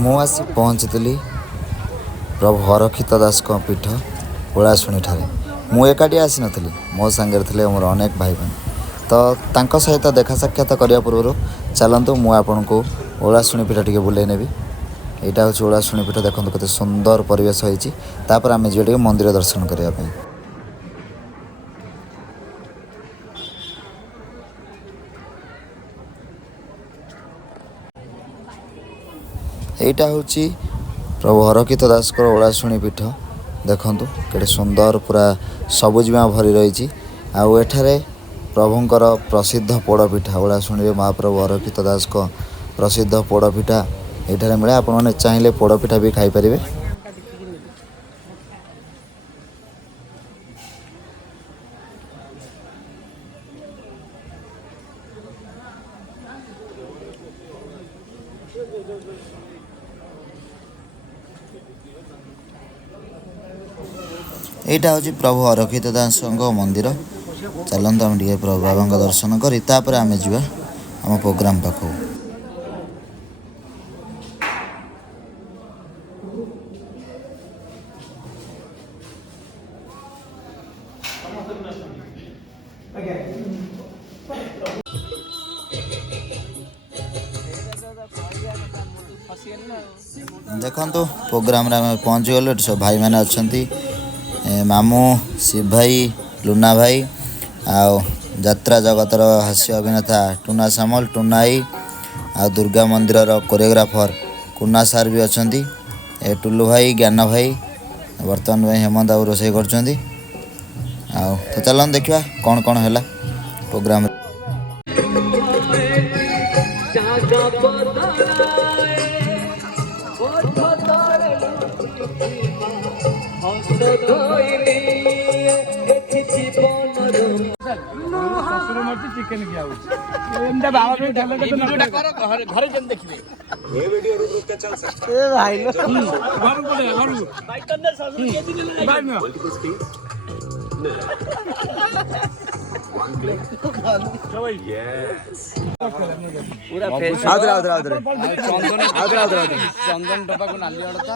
ମୁଁ ଆସି ପହଞ୍ଚିଥିଲି ପ୍ରଭୁ ହରକ୍ଷିତ ଦାସଙ୍କ ପୀଠ ଓଳାଶୁଣୀଠାରେ। ମୁଁ ଏକାଠି ଆସିନଥିଲି, ମୋ ସାଙ୍ଗରେ ଥିଲେ ମୋର ଅନେକ ଭାଇମାନେ। ତ ତାଙ୍କ ସହିତ ଦେଖା ସାକ୍ଷାତ କରିବା ପୂର୍ବରୁ ଚାଲନ୍ତୁ ମୁଁ ଆପଣଙ୍କୁ ଓଳାଶୁଣୀ ପୀଠ ଟିକେ ବୁଲେଇ ନେବି। ଏଇଟା ହେଉଛି ଓଳାଶୁଣୀ ପୀଠ। ଦେଖନ୍ତୁ କେତେ ସୁନ୍ଦର ପରିବେଶ ହେଇଛି। ତାପରେ ଆମେ ଯିବା ଟିକେ ମନ୍ଦିର ଦର୍ଶନ କରିବା ପାଇଁ। ଏଇଟା ହେଉଛି ପ୍ରଭୁ ହରକ୍ଷିତ ଦାସଙ୍କର ଓଳାଶୁଣୀ ପୀଠ। ଦେଖନ୍ତୁ କେତେ ସୁନ୍ଦର, ପୁରା ସବୁଜିମା ଭରି ରହିଛି। ଆଉ ଏଠାରେ ପ୍ରଭୁଙ୍କର ପ୍ରସିଦ୍ଧ ପୋଡ଼ପିଠା, ଓଳାଶୁଣୀରେ ମହାପ୍ରଭୁ ହରକ୍ଷିତ ଦାସଙ୍କ ପ୍ରସିଦ୍ଧ ପୋଡ଼ପିଠା ଏଠାରେ ମିଳେ। ଆପଣମାନେ ଚାହିଁଲେ ପୋଡ଼ପିଠା ବି ଖାଇପାରିବେ। ଏଇଟା ହେଉଛି ପ୍ରଭୁ ହରକ୍ଷିତ ଦାସଙ୍କ ମନ୍ଦିର। ଚାଲନ୍ତୁ ଆମେ ଟିକେ ପ୍ରଭୁ ବାବାଙ୍କ ଦର୍ଶନ କରି ତାପରେ ଆମେ ଯିବା ଆମ ପ୍ରୋଗ୍ରାମ ପାଖକୁ। ଦେଖନ୍ତୁ ପ୍ରୋଗ୍ରାମରେ ଆମେ ପହଞ୍ଚିଗଲୁ। ଏଠି ସବୁ ଭାଇମାନେ ଅଛନ୍ତି, ମାମୁଁ, ଶିବ ଭାଇ, ଲୁନା ଭାଇ, ଆଉ ଯାତ୍ରା ଜଗତର ହାସ୍ୟ ଅଭିନେତା ଟୁନା ସାମଲ, ଟୁନାଇ, ଆଉ ଦୁର୍ଗା ମନ୍ଦିରର କୋରିଓଗ୍ରାଫର କୁନା ସାର୍ ବି ଅଛନ୍ତି। ଏ ଟୁଲୁ ଭାଇ, ଜ୍ଞାନ ଭାଇ, ବର୍ତ୍ତମାନ ପାଇଁ ହେମନ୍ତ ବାବୁ ରୋଷେଇ କରୁଛନ୍ତି। ଆଉ ତ ଚାଲନ୍ତୁ ଦେଖିବା କ'ଣ କ'ଣ ହେଲା ପ୍ରୋଗ୍ରାମରେ। ଚିକେନ ଖିଆ ହଉଛି ଘରେ ଯେମିତି ଦେଖିବେ। ଚନ୍ଦନ ଟପାକୁ ନାଲି ଅଡକା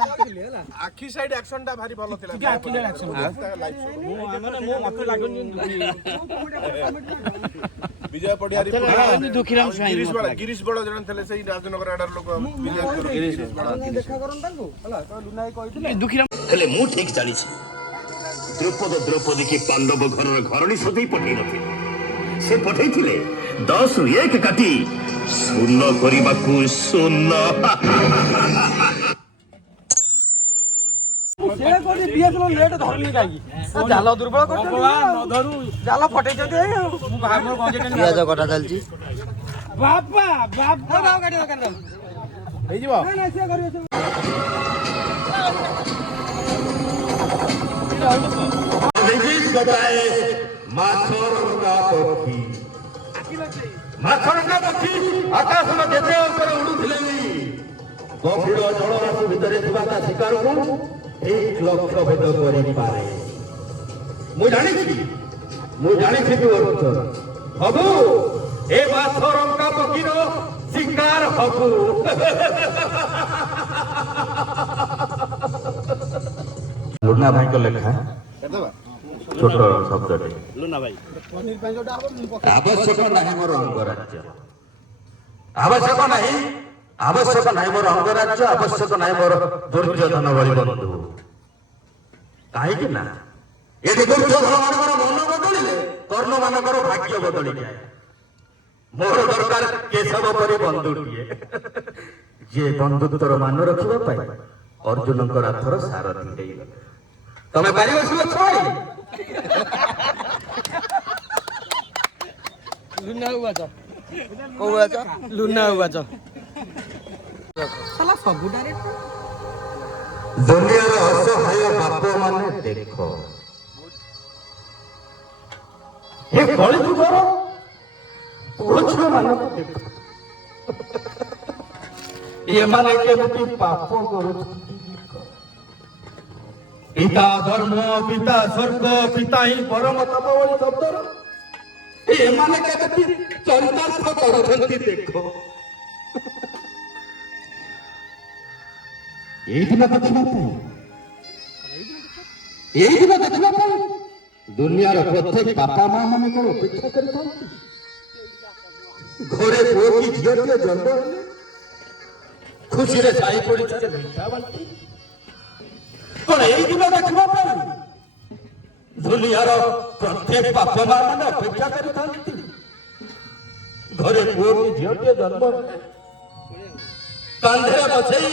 ଆଖି ସାଇଡ ଆକ୍ସନ ଟା ଭାରି ଭଲ ଥିଲା। ମତେ ଲାଗୁନି ବିଜୟ ପଡିଆରୀ ଗିରିଶ ବଳ ଜଣେ ଥିଲେ ସେଇ ରାଜନଗର ଆଡର ଲୋକ। ହେଲେ ମୁଁ ଠିକ ଜାଣିଛି ଦ୍ରୌପଦ ଦ୍ରୌପଦୀ ପାଣ୍ଡବ ଘରର ଘରଣୀ ସଦେଇ ପଠେଇ ନଥିଲେ। ସେ ପଠେଇଥିଲେ 10ରୁ 1 କାଟି ଶୂନ କରିବାକୁ। ଶୂନ ଜାଲ ଦୁର୍ବଳ ଜାଲ ପଠେଇଛନ୍ତି। ପିଆଜ କଟା ଚାଲିଛି। ହେଇଯିବ। ମାଛରଙ୍କା ପକ୍ଷୀ ଆକାଶର ଯେତେ ଉପରେ ଉଡୁଥିଲେ ବି ଗଭୀର ଜଳରାଶି ଭିତରେ ଥିବା ତା ଶିକାରକୁ ଠିକ ଲକ୍ଷ୍ୟ ଭେଦ କରିପାରେ। ମୁଁ ଜାଣିଛି ତୁ ହବୁ ଏ ମାଛରଙ୍କା ପକ୍ଷୀର ଶିକାର ହବୁ। ଲୁନା ଭାଇଙ୍କ ଲେଖା ଛୋଟ ଶବ୍ଦଟେ। ଆବଶ୍ୟକ ନାହିଁ ମୋର ଅଙ୍ଗରାଜ୍ୟ, ଆବଶ୍ୟକ ନାହିଁ ମୋର ଅଙ୍ଗରାଜ୍ୟ, ଆବଶ୍ୟକ ନାହିଁ ମୋର ଦୁର୍ଯ୍ୟୋଧନ ଭଳି ବନ୍ଧୁ। କାହିଁକି ନା ଏଠି ଦୁର୍ଯ୍ୟୋଧନ ମାନଙ୍କର ମନ ବଦଳିଲେ କର୍ଣ୍ଣ ମାନଙ୍କର ଭାଗ୍ୟ ବଦଳିଯାଏ। ମୋର ଦରକାର କେଶବ ପରି ବନ୍ଧୁଟିଏ, ଯିଏ ବନ୍ଧୁତ୍ୱର ମାନ ରଖିବା ପାଇଁ ଅର୍ଜୁନଙ୍କ ରଥର ସାରଥୀ ହେଇଗଲା। ତମେ ପାରିବ ଶିବ ଛାଇ? ଲୁନା ବାଚ କୋଉ ବାଚ? ଲୁନା ବାଚ ଦୁନିଆର ଅସହାୟ ବାପ ମାନେ ଦେଖ, ଏ କଳିଯୁଗର ପୁଅ ଝିଅ ମାନଙ୍କୁ ଦେଖ, ଏମାନେ କେମିତି ପାପ କରୁଛନ୍ତି। ପିତା ଧର୍ମ, ପିତା ସ୍ୱର୍ଗ, ପିତା ହିଁ ପରମ ତପ ଭଳି ଶବ୍ଦର ଏମାନେ କେମିତି ଚରିତାର୍ଥ କରୁଛନ୍ତି ଦେଖ। ଏଇଦିନ ଦେଖିବା ପାଇଁ ଏଇଦିନ ଦେଖିବା ପାଇଁ ଦୁନିଆର ପ୍ରତ୍ୟେକ ବାପା ମା ମାନେ କଣ ଅପେକ୍ଷା କରିଥାନ୍ତି? ଘରେ ପୁଅ କି ଝିଅଟିଏ ଜନ୍ମ ହେଲେ ଖୁସିରେ ସାଇ ପଡ଼ିଶାରେ ମିଠା ବାଣ୍ଟି କଣ ଏଇଦିନ ଦେଖିବା ପାଇଁ ଦୁନିଆର ପ୍ରତ୍ୟେକ ବାପା ମା ମାନେ ଅପେକ୍ଷା କରିଥାନ୍ତି? ଘରେ ପୁଅ କି ଝିଅଟିଏ ଜନ୍ମ ହେଲେ କାନ୍ଧରେ ବସେଇ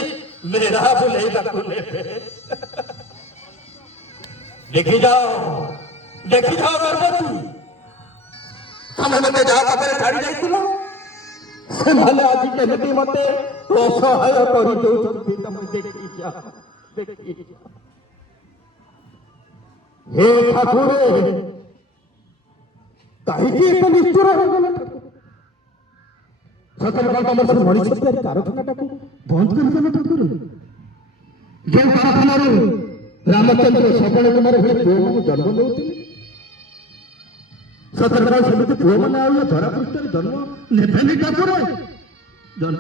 ମେଢା ବୁଲେଇବାକୁ ନେବେ। ଦେଖି ଯାଅ ଗର୍ଭବତୀ, ତମେ ମତେ ଯାହା ପାଖରେ ଛାଡ଼ି ଯାଇଥିଲ ସେମାନେ ଆଜି କେମିତି ମତେ ଅସହାୟ କରିଦଉଛନ୍ତି। ତମେ ଦେଖି ଯାଅ। ହେ ଠାକୁର, କାହିଁକି ଏତେ ନିଷ୍ଠୁର ହେଇଗଲେ? ସତରେ କଣ ତମର ସେ ମଣିଷ ତିଆରି କାରଖାନାଟାକୁ ବନ୍ଦ କରିଦେଲେ ଠାକୁର? ଯେଉଁ କାରଖାନାରୁ ରାମଚନ୍ଦ୍ର ସବଳ କୁମାର ଭଳି ପୁଅମାନଙ୍କୁ ଜନ୍ମ ନେଉଥିଲେ, ସତରେ କଣ ସେମିତି ପୁଅମାନେ ଆଉ ଏ ଧରା ପୃଷ୍ଠରେ ଜନ୍ମ ନେବେନି ଠାକୁର? ଜନ୍ମ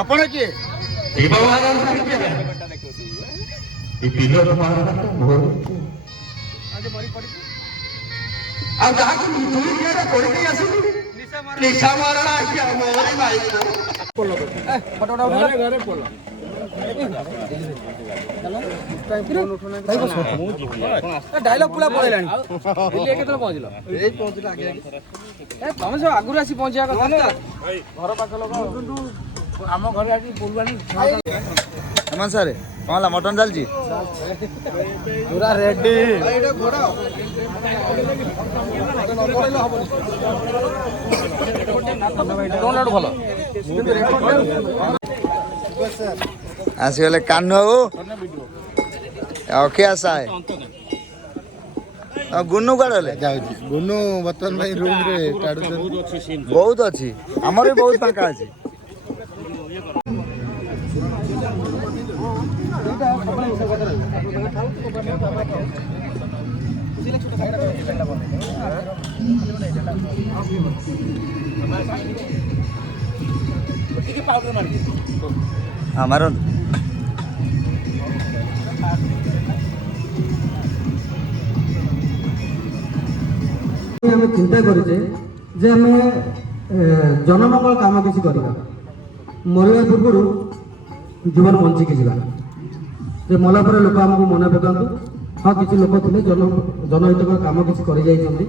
ଆପଣ କିଏ? ଶିବ ମହାରାଜ ଏ ବିନୋଦ ମହାରାଜ ମୋର ଆଉ ଯାହାକୁ ଦୁଇ ଦିନରେ ପଡ଼ିଦେଇ ଆସିଲି ନିଶା ମହାରାଣା ଆଜ୍ଞା ମୋରେ ଭାଇ ଡାଇଲଗ ପୁରା ପଳେଇଲାଣି। କେତେବେଳେ ପହଞ୍ଚିଲ? ତମେ ସବୁ ଆଗରୁ ଆସି ପହଞ୍ଚିବା କଥା ନା। ଘର ପାଖ ଲୋକ ଆମ ଘରେ ଆଜି ବୁଲବାଣି ହେମନ୍ତ ସାର୍ କ'ଣ ହେଲା ମଟନ୍ ଚାଲିଛି? ପୁରା ରେଡି। ଭଲ ଆସିଗଲେ କାହ୍ନୁ ବାବୁ ଅଖିଆ ସାଏ ଆଉ ଗୁନୁ କୁଆଡ଼େ ଗଲେ? ଯାଉଛି ଗୁନୁ ବର୍ତ୍ତମାନ ପାଇଁ ରୁମରେ କାଢୁଛନ୍ତି। ବହୁତ ଅଛି, ଆମର ବି ବହୁତ ଫାଙ୍କା ଅଛି। ହଁ ମାରନ୍ତୁ। ଆମେ ଚିନ୍ତା କରିଛେ ଯେ ଆମେ ଜନମଙ୍ଗଳ କାମ କିଛି କରିବା, ମରିବା ପୂର୍ବରୁ ଜୀବନ ବଞ୍ଚିକି ଯିବା। ଯେ ମଲା ପରେ ଲୋକ ଆମକୁ ମନେ ପକାନ୍ତୁ, ହଁ କିଛି ଲୋକ ଥିଲେ ଜନହିତକର କାମ କିଛି କରିଯାଇଛନ୍ତି।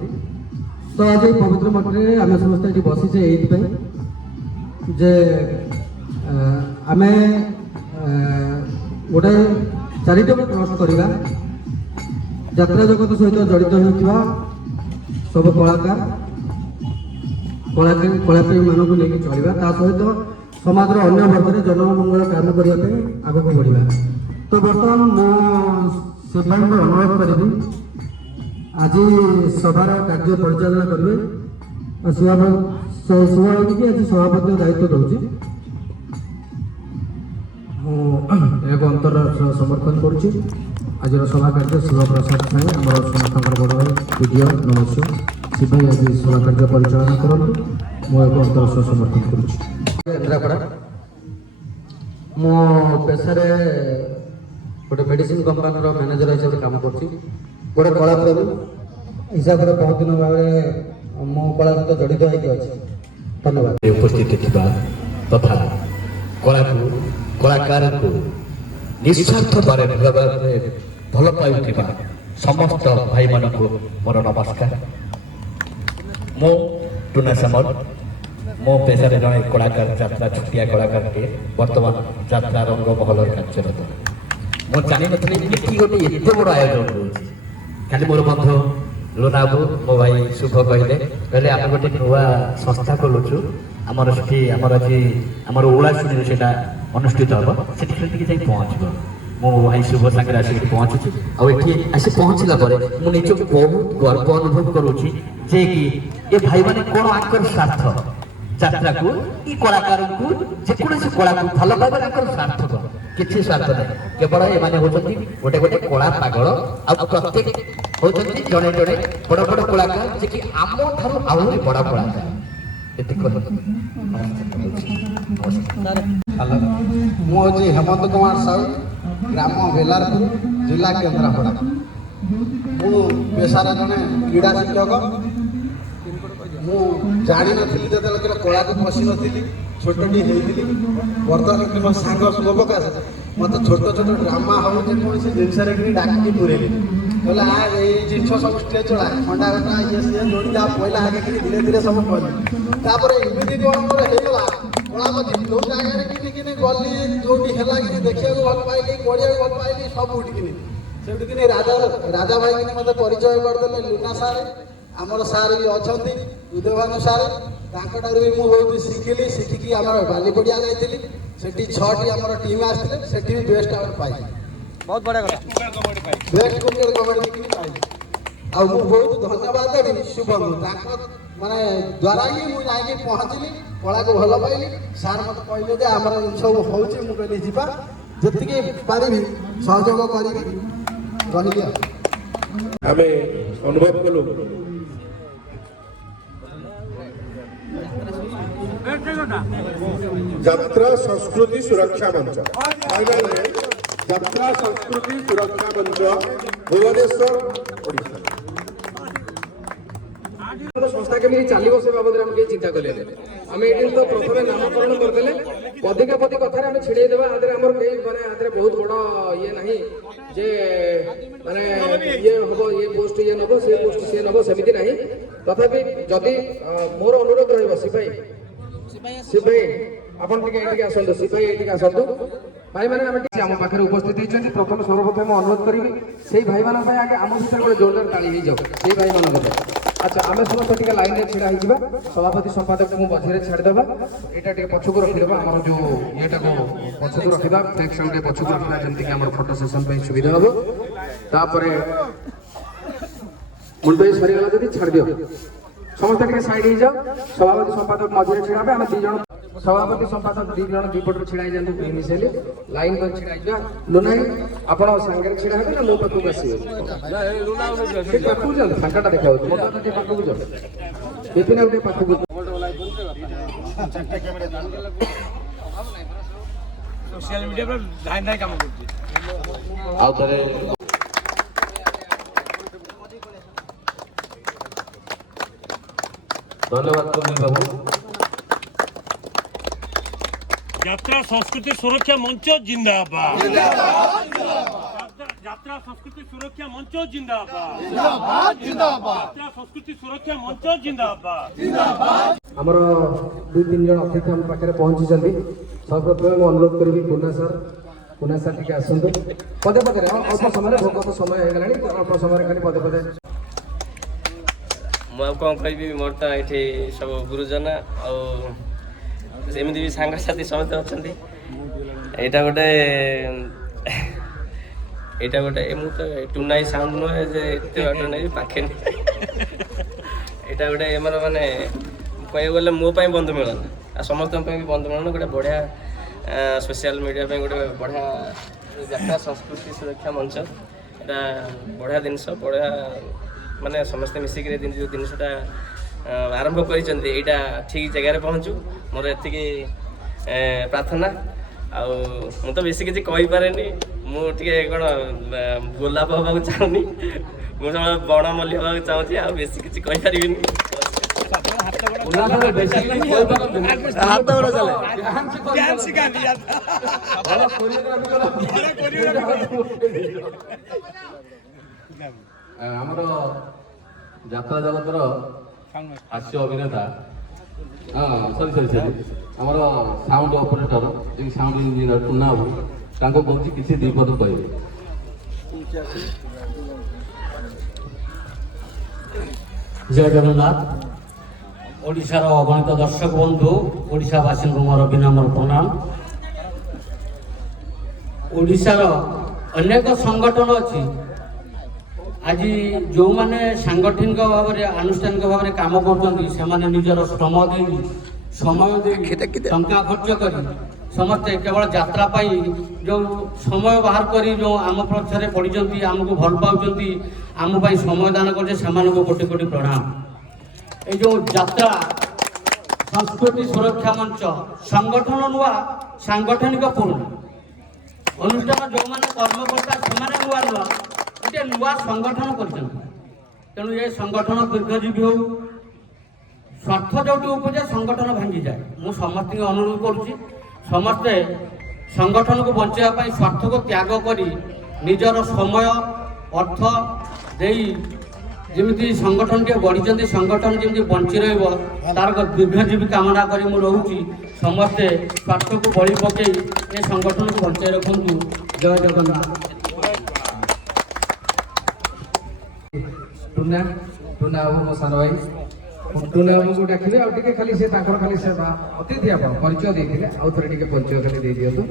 ତ ଆଜି ଏଇ ପବିତ୍ର ମଠରେ ଆମେ ସମସ୍ତେ ଏଠି ବସିଛେ ଏଇଥିପାଇଁ ଯେ ଆମେ ଗୋଟେ ଚାରିଟେବଲ୍ ଟ୍ରଷ୍ଟ କରିବା, ଯାତ୍ରା ଜଗତ ସହିତ ଜଡ଼ିତ ହେଉଥିବା ସବୁ କଳାପ୍ରେମୀମାନଙ୍କୁ ନେଇକି ଚଳିବା, ତା ସହିତ ସମାଜର ଅନ୍ୟ ବର୍ଗରେ ଜନମଙ୍ଗଳ କାମ କରିବା ପାଇଁ ଆଗକୁ ବଢ଼ିବା। ତ ବର୍ତ୍ତମାନ ମୁଁ ସେମାନଙ୍କୁ ଅନୁରୋଧ କରିବି ଆଜି ସଭାର କାର୍ଯ୍ୟ ପରିଚାଳନା କରିବେ। ସଭାପତିକି ଆଜି ସଭାପତିର ଦାୟିତ୍ୱ ଦେଉଛି। ମୁଁ ଏହାକୁ ଅନ୍ତର ସମର୍ଥନ କରୁଛି। ଆଜିର ସଭା କାର୍ଯ୍ୟ ଶିବପ୍ରସାଦ ସାଏ ଆମର ସମସ୍ତଙ୍କର ବଡ଼ ଭାଇ ପୂଜ୍ୟ ନମସ୍ୟ ଶିବ ଭାଇ ଆଜି ସଭା କାର୍ଯ୍ୟ ପରିଚାଳନା କରନ୍ତୁ। ମୁଁ ଏହାକୁ ଅନ୍ତର ସମର୍ଥନ କରୁଛି। କେନ୍ଦ୍ରାପଡ଼ା, ମୁଁ ପେଶାରେ ଗୋଟେ ମେଡ଼ିସିନ କମ୍ପାନୀର ମ୍ୟାନେଜର ହିସାବରେ କାମ କରୁଛି। ଗୋଟେ କଳାପ୍ରେମୀ ହିସାବରେ ବହୁତ ଦିନ ଭାବରେ ମୁଁ କଳା ସହିତ ଜଡ଼ିତ ହେଇକି ଅଛି। ଧନ୍ୟବାଦ। ଉପସ୍ଥିତ ଥିବା ତଥା କଳାକାରଙ୍କୁ ନିଃସ୍ୱାର୍ଥ ଭାବେ ଭଲ ପାଉଥିବା ସମସ୍ତ ଭାଇମାନଙ୍କୁ ମୋର ନମସ୍କାର। ମୁଁ ଟୁନା ସାମଲ, ମୋ ପେଶାରେ ଜଣେ କଳାକାର, ଯାତ୍ରା ଛୋଟିଆ କଳାକାରଟିଏ, ବର୍ତ୍ତମାନ ଯାତ୍ରା ରଙ୍ଗମହଲରେ କାର୍ଯ୍ୟରତ। ମୁଁ ଜାଣିନଥିଲି ଏଠି ଗୋଟେ ଏତେ ବଡ଼ ଆୟୋଜନ ହେଉଛି। ଖାଲି ମୋର ବନ୍ଧୁ ଲୁନାବୁ, ମୋ ଭାଇ ଶୁଭ କହିଲେ ଆମେ ଗୋଟେ ନୂଆ ସଂସ୍ଥା ଖୋଲୁଛୁ, ଆମର ସେଠି ଆମର ଓଳାଶୁଣୀରେ ସେଇଟା ଅନୁଷ୍ଠିତ ହେବ, ସେଠି ଟିକେ ଯାଇ ପହଞ୍ଚିବ। ମୁଁ ଭାଇ ଶୁଭ ସାଙ୍ଗରେ ଆସିକି ପହଞ୍ଚୁଛି। ଆଉ ଏଠି ଆସି ପହଞ୍ଚିଲା ପରେ ମୁଁ ନିଜକୁ ବହୁତ ଗର୍ବ ଅନୁଭବ କରୁଛି ଯେ କି ଏ ଭାଇମାନେ କ'ଣ ଆଙ୍କର ସ୍ୱାର୍ଥ, ଯାତ୍ରାକୁ କି କଳାକାରଙ୍କୁ ଯେକୌଣସି କଳାକୁ ଭଲ ପାଇବା ତାଙ୍କର ସ୍ୱାର୍ଥ କ'ଣ। କିଛି ସ୍ୱାର୍ଥ ନାହିଁ କେବଳ ଏମାନେ ହେଉଛନ୍ତି ଗୋଟେ ଗୋଟେ କଳା ପାଗଳ ଆଉ ପ୍ରତ୍ୟେକ ହେଉଛନ୍ତି ଜଣେ ଜଣେ ବଡ଼ ବଡ଼ କଳାକାର ଯିଏକି ଆମଠାରୁ ଆହୁରି ବଡ଼ କଳାକାର ଏତିକି କଥା। ହ୍ୟାଲୋ, ମୁଁ ହେଉଛି ହେମନ୍ତ କୁମାର ସାହୁ, ଗ୍ରାମ ବେଲାରପୁର, ଜିଲ୍ଲା କେନ୍ଦ୍ରାପଡ଼ା। ମୁଁ ପେଶାରେ ଜଣେ କ୍ରୀଡ଼ା ଶିକ୍ଷକ। ମୁଁ ଜାଣିନଥିଲି ଯେତେବେଳେ କଳାକୁ ପଶିନଥିଲି, ଛୋଟଟି ହେଇଥିଲି। ବର୍ତ୍ତମାନ ମୋ ସାଙ୍ଗ ଶୁଭପ୍ରକାଶ ମୋତେ ଛୋଟ ଛୋଟ ଡ୍ରାମା ହଉ ଯେକୌଣସି ଜିନିଷରେ କିଣି ଡାକିକି ପୁରେଇଲି, କହିଲେ ଏଇ ଜିନିଷ ସବୁ ଷ୍ଟେଜ୍ ଚଳା, ଖଣ୍ଡା ଘଟା ଇଏ ସିଏ ଯୋଡ଼ି ଯାହା ପଇଲା ଆଗେ କିଣି ଧୀରେ ଧୀରେ ସବୁ କଲି। ତାପରେ ଏମିତି କ'ଣ ମୋର ହେଇଗଲା କଳାପତି, ଯୋଉ ଜାଗାରେ କିଣି ଗଲି, ଯୋଉଠି ହେଲା କିନି ଦେଖିବାକୁ ଭଲ ପାଇଲି, ପଢ଼ିବାକୁ ଭଲ ପାଇଲି, ସବୁ ଉଠିକିନି ସେଉଠିକିନି ରାଜା ଭାଇ କିନି ମୋତେ ପରିଚୟ କରିଦେଲେ ଲୁନା ସାର୍। ଆମର ସାର୍ ବି ଅଛନ୍ତି ଉଦୟଭାନୁ ସାର୍, ତାଙ୍କଠାରୁ ବି ମୁଁ ବହୁତ ଶିଖିକି ଆମର ବାଲିପଡ଼ିଆ ଯାଇଥିଲି, ସେଠି 6ଟି ଆମର ଟିମ୍ ଆସିଥିଲେ, ସେଠି ବି ବେଷ୍ଟ ଆୱାର୍ଡ ପାଇଲି। ବହୁତ ବଢ଼ିଆ କଥା। ବେଷ୍ଟ କ୍ରିକେଟ କମେଡି କିନି ପାଇଲି। ଆଉ ମୁଁ ବହୁତ ଧନ୍ୟବାଦ ଦେବି ଶୁଭଙ୍କୁ, ତାଙ୍କ ମାନେ ଦ୍ୱାରା ହିଁ ମୁଁ ଯାଇକି ପହଞ୍ଚିଲି, କଳାକୁ ଭଲ ପାଇଲି। ସାର୍ ମୋତେ କହିଲେ ଯେ ଆମର ସବୁ ହେଉଛି, ମୁଁ କହିଲି ଯିବା, ଯେତିକି ପାରିବି ସହଯୋଗ କରିବି, ରହିଲି ଆଉ। ଆମେ ଅନୁଭବ କଲୁ ଯାତ୍ରା ସଂସ୍କୃତି ସୁରକ୍ଷା ମଞ୍ଚ ଫାଇନାଲରେ ଯାତ୍ରା ସଂସ୍କୃତି ସୁରକ୍ଷା ମଞ୍ଚ ଭୁବନେଶ୍ୱର ଓଡ଼ିଶା ସଂସ୍ଥା କେମିତି ଚାଲିବ ସେ ବାବଦରେ ଆମେ କେହି ଚିନ୍ତା କଲେ ଆମେ ଏଇଠି ତ ପ୍ରଥମେ ନାମକରଣ କରିଦେଲେ ପଦିକା ପଦି କଥାରେ ଆମେ ଛିଡ଼େଇ ଦେବା ଆଦେହରେ ଆମର କେହି ମାନେ ଆଦେହରେ ବହୁତ ବଡ଼ ଇଏ ନାହିଁ ଯେ ମାନେ ଇଏ ହବ ଇଏ ପୋଷ୍ଟ ଇଏ ନେବ ସେ ପୋଷ୍ଟ ସିଏ ନେବ ସେମିତି ନାହିଁ। ତଥାପି ଯଦି ମୋର ଅନୁରୋଧ ରହିବ ସିପାହୀ ଆପଣ ଟିକେ ଏଇଠିକି ଆସନ୍ତୁ, ସିପାହୀ ଏଇଠିକି ଆସନ୍ତୁ। ଭାଇମାନେ ଆମେ ଟିକେ ଆମ ପାଖରେ ଉପସ୍ଥିତ ହେଇଛନ୍ତି। ପ୍ରଥମେ ସର୍ବପ୍ରଥମେ ଅନୁରୋଧ କରିବି ସେଇ ଭାଇମାନଙ୍କ ପାଇଁ ଆଗେ ଆମ ଭିତରେ ଗୋଟେ ଜୋରଦାର ତାଳି ହେଇଯାଉ ସେଇ ଭାଇମାନଙ୍କ ପାଇଁ। ଆଚ୍ଛା, ଆମେ ସମସ୍ତେ ଟିକେ ଲାଇନରେ ଛିଡ଼ା ହେଇଯିବା, ସଭାପତି ସମ୍ପାଦକଙ୍କୁ ମଝିରେ ଛାଡ଼ିଦେବା, ଏଇଟା ଟିକେ ପଛକୁ ରଖିଦେବା, ଆମର ଯୋଉ ଇଏଟାକୁ ପଛକୁ ରଖିବା, ଫ୍ଲେକ୍ସ ଟିକେ ପଛକୁ ରଖିବା, ଯେମିତିକି ଆମର ଫଟୋ ସେସନ୍ ପାଇଁ ସୁବିଧା ହେବ। ତାପରେ ମୁଣ୍ଡ ସରିଗଲା ଯଦି ଛାଡ଼ିଦିଅ, ସମସ୍ତେ ଟିକେ ସାଇଡ୍ ହେଇଯାଅ। ସଭାପତି ସମ୍ପାଦକ ମଝିରେ ଛିଡ଼ା ହେବେ, ଆମେ 2 ଜଣ ସଭାପତି ସମ୍ପାଦକ 2 ଜଣ 2 ପଟରୁ ଛିଡ଼ା ହେଇଯାଆନ୍ତୁ, ମିଶେଇଲେ ଲାଇନ୍ କରି ଛିଡ଼ା ହେଇଯିବା। ଲୁନା ଭାଇ ଆପଣ ସାଙ୍ଗରେ ଛିଡ଼ା ହେବେ ନା ମୋ ପାଖକୁ ଆସିବେ? ସେ ପାଖକୁ ଯାଆନ୍ତୁ, ଫାଙ୍କାଟା ଦେଖା ହେଉଛି, ମୋ ପାଖକୁ ଟିକେ ପାଖକୁ ଯାଅ, ବିପିନ ଟିକେ ପାଖକୁ। ସୋସିଆଲ ମିଡ଼ିଆ ପୁରା ଧାଇଁ କାମ କରୁଛି। ଆଉ ଥରେ ଧନ୍ୟବାଦ କବି ବାବୁ। যাত্রা সংস্কৃতি সুরক্ষা মঞ্চ জিন্দাবাদ, যাত্রা সংস্কৃতি সুরক্ষা মঞ্চ জিন্দাবাদ, যাত্রা সংস্কৃতি সুরক্ষা মঞ্চ জিন্দাবাদ। ଆମର 2-3 ଜଣ ଅତିଥି ଆମ ପାଖରେ ପହଞ୍ଚିଛନ୍ତି। ସର୍ବପ୍ରଥମେ ମୁଁ ଅନୁରୋଧ କରିବି କୁନା ସାର୍ ଟିକେ ଆସନ୍ତୁ। ପଦେ ପଦରେ ଅଳ୍ପ ସମୟରେ ଭୋଗତ ସମୟ ହେଇଗଲାଣି, ଅଳ୍ପ ସମୟରେ ଖାଲି ପଦେ ପଦେ। ମୁଁ ଆଉ କ'ଣ କହିବି, ମୋର ତ ଏଠି ସବୁ ଗୁରୁଜନ ଆଉ ଏମିତି ବି ସାଙ୍ଗସାଥି ସମସ୍ତେ ଅଛନ୍ତି। ଏଇଟା ଗୋଟେ ମୁଁ ତ ଟୁନାଇ ସାଉଣ୍ଡ ନୁହେଁ ଯେ ଏତେ ବାଟ ନେଇ ପାଖେ ଏଇଟା ଗୋଟେ ଏମାନେ ମାନେ କହିବାକୁ ଗଲେ ମୋ ପାଇଁ ବନ୍ଧୁ ମିଳନ ଆଉ ସମସ୍ତଙ୍କ ପାଇଁ ବି ବନ୍ଧୁ ମିଳନ। ଗୋଟେ ବଢ଼ିଆ ସୋସିଆଲ ମିଡ଼ିଆ ପାଇଁ ଗୋଟେ ବଢ଼ିଆ ଯାତ୍ରା ସଂସ୍କୃତି ସୁରକ୍ଷା ମଞ୍ଚ, ଏଇଟା ବଢ଼ିଆ ଜିନିଷ, ବଢ଼ିଆ ମାନେ ସମସ୍ତେ ମିଶିକିରି ଯେଉଁ ଜିନିଷଟା ଆରମ୍ଭ କରିଛନ୍ତି ଏଇଟା ଠିକ୍ ଜାଗାରେ ପହଞ୍ଚୁ, ମୋର ଏତିକି ପ୍ରାର୍ଥନା। ଆଉ ମୁଁ ତ ବେଶୀ କିଛି କହିପାରେନି, ମୁଁ ଟିକେ କ'ଣ ଗୋଲାପ ହେବାକୁ ଚାହୁଁନି, ମୁଁ ସବୁବେଳେ ବଣ ମଲ୍ଲି ହେବାକୁ ଚାହୁଁଛି, ଆଉ ବେଶୀ କିଛି କହିପାରିବିନି। ଆମର ଯାତ୍ରା ଜଗତର ହାସ୍ୟ ଅଭିନେତା ସରି ଆମର ସାଉଣ୍ଡ ଅପରେଟର ଯିଏ ସାଉଣ୍ଡ ଇଞ୍ଜିନିୟର ଟୁନା ବାବୁ, ତାଙ୍କୁ କହୁଛି କିଛି 2 ପଦ କହିବେ। ଜୟ ଜଗନ୍ନାଥ। ଓଡ଼ିଶାର ଅଗଣିତ ଦର୍ଶକ ବନ୍ଧୁ, ଓଡ଼ିଶାବାସୀଙ୍କୁ ମୋର ବିନମ୍ର ପ୍ରଣାମ। ଓଡ଼ିଶାର ଅନେକ ସଂଗଠନ ଅଛି, ଆଜି ଯେଉଁମାନେ ସାଂଗଠନିକ ଭାବରେ ଆନୁଷ୍ଠାନିକ ଭାବରେ କାମ କରୁଛନ୍ତି ସେମାନେ ନିଜର ଶ୍ରମ ଦେଇ ସମୟ ଦେଇ ଟଙ୍କା ଖର୍ଚ୍ଚ କରି ସମସ୍ତେ କେବଳ ଯାତ୍ରା ପାଇଁ ଯେଉଁ ସମୟ ବାହାର କରି ଯେଉଁ ଆମ ପଛରେ ପଡ଼ିଛନ୍ତି, ଆମକୁ ଭଲ ପାଉଛନ୍ତି, ଆମ ପାଇଁ ସମୟ ଦାନ କରୁଛନ୍ତି, ସେମାନଙ୍କୁ କୋଟି କୋଟି ପ୍ରଣାମ। এই ଯେଉଁ ଯାତ୍ରା ସଂସ୍କୃତି ସୁରକ୍ଷା ମଞ୍ଚ ସଂଗଠନ ନୂଆ, ସାଂଗଠନିକ ପୁରୁଣା। ଅନୁଷ୍ଠାନ ଯେଉଁମାନେ କର୍ମକର୍ତ୍ତା ସେମାନେ ନୂଆ ନୂଆ, ଗୋଟିଏ ନୂଆ ସଂଗଠନ କରିଛନ୍ତି। ତେଣୁ ଏ ସଂଗଠନ ଦୀର୍ଘଜୀବୀ ହେଉ। ସ୍ୱାର୍ଥ ଯେଉଁଠି ଉପଜେ ସଂଗଠନ ଭାଙ୍ଗିଯାଏ। ମୁଁ ସମସ୍ତଙ୍କୁ ଅନୁରୋଧ କରୁଛି, ସମସ୍ତେ ସଂଗଠନକୁ ବଞ୍ଚାଇବା ପାଇଁ ସ୍ୱାର୍ଥକୁ ତ୍ୟାଗ କରି ନିଜର ସମୟ ଅର୍ଥ ଦେଇ ଯେମିତି ସଂଗଠନଟିଏ ଗଢ଼ିଛନ୍ତି, ସଂଗଠନ ଯେମିତି ବଞ୍ଚି ରହିବ ତାର ଦୀର୍ଘଜୀବୀ କାମନା କରି ମୁଁ ରହୁଛି। ସମସ୍ତେ ସ୍ୱାର୍ଥକୁ ବଳି ପକାଇ ଏ ସଂଗଠନକୁ ବଞ୍ଚାଇ ରଖନ୍ତୁ। ଜୟ ଜଗନ୍ନାଥ। ଟୁନା ଟୁନା ବାବୁ ମୋ ସାନ ଭାଇ ଟୁନା ବାବୁଙ୍କୁ ଡାକିଲେ ଆଉ ଟିକେ ଖାଲି ସେ ତାଙ୍କର ଖାଲି ସେ ଅତିଥି ଆପଣ ପରିଚୟ ଦେଇଥିଲେ, ଆଉ ଥରେ ଟିକେ ପରିଚୟ ଖାଲି ଦେଇଦିଅନ୍ତୁ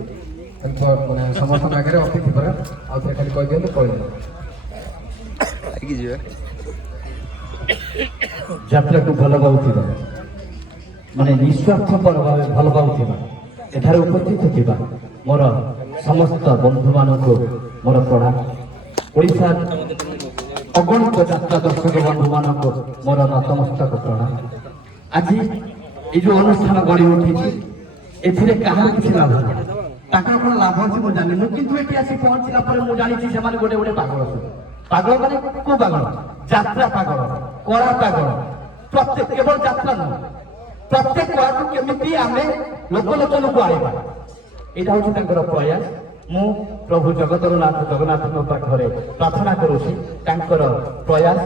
ମାନେ ସମସ୍ତଙ୍କ ଆଗରେ ଅତିଥି ପରା ଆଉ ଥରେ ଖାଲି କହିଦିଅନ୍ତୁ କହିଦିଅନ୍ତୁ। ଯାତ୍ରାକୁ ଭଲ ପାଉଥିବା ମାନେ ନିଃସ୍ୱାର୍ଥପର ଭାବେ ଭଲ ପାଉଥିବା ଏଠାରେ ଉପସ୍ଥିତ ଥିବା ମୋର ସମସ୍ତ ବନ୍ଧୁମାନଙ୍କୁ ମୋର ପ୍ରଣାମ। ଓଡ଼ିଶା ଅଗଣିତ ଯାତ୍ରା ଦର୍ଶକ ବନ୍ଧୁମାନଙ୍କୁ ମୋର ନତମସ୍ତକ ପ୍ରଣାମ। ଆଜି এই যে অনুষ্ঠান গড়ি উঠেছি এথিরে কাহার কিছু লাভ হবে তাଙ୍କର কোন লাভ ଅଛି ମୁଁ ଜାଣିନି। ମୁଁ କିନ୍ତୁ ଏଠି ଆସି ପହଞ୍ଚିଲା ପରେ ମୁଁ ଜାଣିଛି ସେମାନେ ଗୋଟେ ଗୋଟେ ପାଗଳ ଅଛନ୍ତି। ପାଗଳ ମାନେ କୋଉ ପାଗଳ? ଯାତ୍ରା ପାଗଳ, କଳା ପାଗଳ। ପ୍ରତ୍ୟେକ କେବଳ ଯାତ୍ରା ନୁହେଁ, ପ୍ରତ୍ୟେକ କଳାକୁ କେମିତି ଆମେ ଲୋକଲୋଚନକୁ ଆଣିବା ଏଇଟା ହଉଛି ତାଙ୍କର ପ୍ରୟାସ। ମୁଁ ପ୍ରଭୁ ଜଗତର ନାଥ ଜଗନ୍ନାଥଙ୍କ ପାଖରେ ପ୍ରାର୍ଥନା କରୁଛି ତାଙ୍କର ପ୍ରୟାସ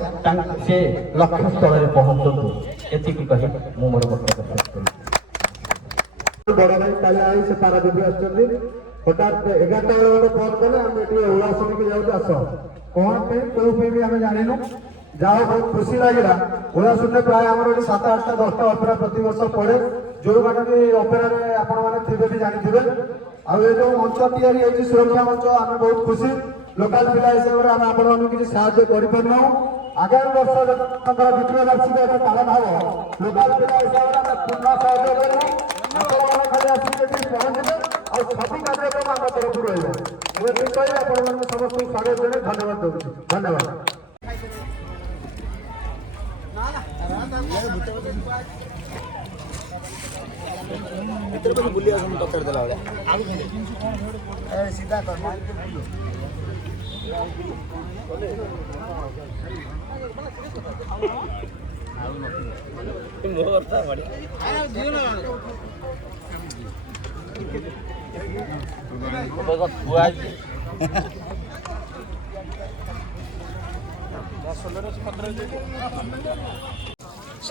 ସେ ଲକ୍ଷ୍ୟସ୍ଥଳରେ ପହଞ୍ଚନ୍ତୁ। ଏତିକି କହି ମୁଁ ମୋର ବକ୍ତବ୍ୟ ଶେଷ କରୁଛି। ବଡ଼ ଭାଇ କାଳିଆ ଭାଇ ସେ ପାରାଦୀପ ଆସିଛନ୍ତି। ହଠାତ୍ 11ଟା ବେଳେ ଗୋଟେ ଫୋନ୍ କଲେ ଆମେ ଟିକେ ଓଳା ଶୁଣିକି ଯାଉଛୁ ଆସ। କ'ଣ ପାଇଁ କୋଉ ପାଇଁ ବି ଆମେ ଜାଣିନୁ। ଯାହା ବହୁତ ଖୁସି ଲାଗିଲା। ଓଳା ଶୁଣିଲେ ପ୍ରାୟ ଆମର ଏଠି 7, 8, 10ଟା ଅପେରା ପ୍ରତିବର୍ଷ ପଡ଼େ। ଯୋଉମାନେ ବି ଅପେରାରେ ଆପଣମାନେ ଥିବେ ବି ଜାଣିଥିବେ। ଆଉ ଏ ଯୋଉ ମଞ୍ଚ ତିଆରି ହେଇଛି ସୁରକ୍ଷା ମଞ୍ଚ, ଆମେ ବହୁତ ଖୁସି। ଲୋକାଲ ପିଲା ହିସାବରେ ଆମେ ଆପଣମାନଙ୍କୁ କିଛି ସାହାଯ୍ୟ କରିପାରୁନାହୁଁ। ଆଗାମୀ ବର୍ଷ ତାଙ୍କର ଦ୍ୱିତୀୟ ବାର୍ଷିକ ଏବେ ପାଳନ ହବ। ଲୋକାଲ ପିଲା ହିସାବରେ ଆମେ ପୂର୍ଣ୍ଣ ସହଯୋଗ କରିବୁ। ଆପଣମାନେ ଖାଲି ଆସିକି ଏଠି ପହଞ୍ଚିବେ ଆଉ ସବୁ କାର୍ଯ୍ୟକ୍ରମ ଆମ ତରଫରୁ ରହିବ। ମୁଁ ଏତିକି କହି ଆପଣମାନଙ୍କୁ ସମସ୍ତଙ୍କୁ ସ୍ୱାଗତ ଜଣାଇ ଧନ୍ୟବାଦ ଦେଉଛି। ଧନ୍ୟବାଦ।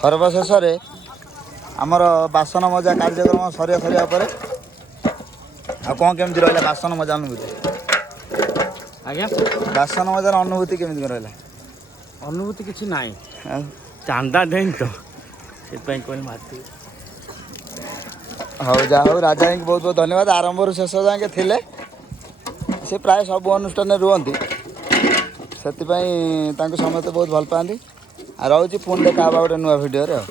ସର୍ବଶେଷରେ ଆମର ବାସନ ମଜା କାର୍ଯ୍ୟକ୍ରମ ସରିବା ପରେ ଆଉ କ'ଣ କେମିତି ରହିଲା ବାସନ ମଜା ଅନୁଭୂତି? ଆଜ୍ଞା ବାସନ ମଜାର ଅନୁଭୂତି କେମିତି ରହିଲା? ଅନୁଭୂତି କିଛି ନାହିଁ, ଚାନ୍ଦା ଦେଇନି ତ ସେଥିପାଇଁ କହିଲି ମାରିଥିଲି। ହଉ ଯାହା ହଉ ରାଜା ଭାଇଙ୍କୁ ବହୁତ ବହୁତ ଧନ୍ୟବାଦ। ଆରମ୍ଭରୁ ଶେଷ ଯାଏଁ ଥିଲେ, ସେ ପ୍ରାୟ ସବୁ ଅନୁଷ୍ଠାନରେ ରୁହନ୍ତି, ସେଥିପାଇଁ ତାଙ୍କୁ ସମସ୍ତେ ବହୁତ ଭଲ ପାଆନ୍ତି। ଆଉ ରହୁଛି ପୁଣି ଦେଖା ହେବା ଗୋଟେ ନୂଆ ଭିଡ଼ିଓରେ ଆଉ।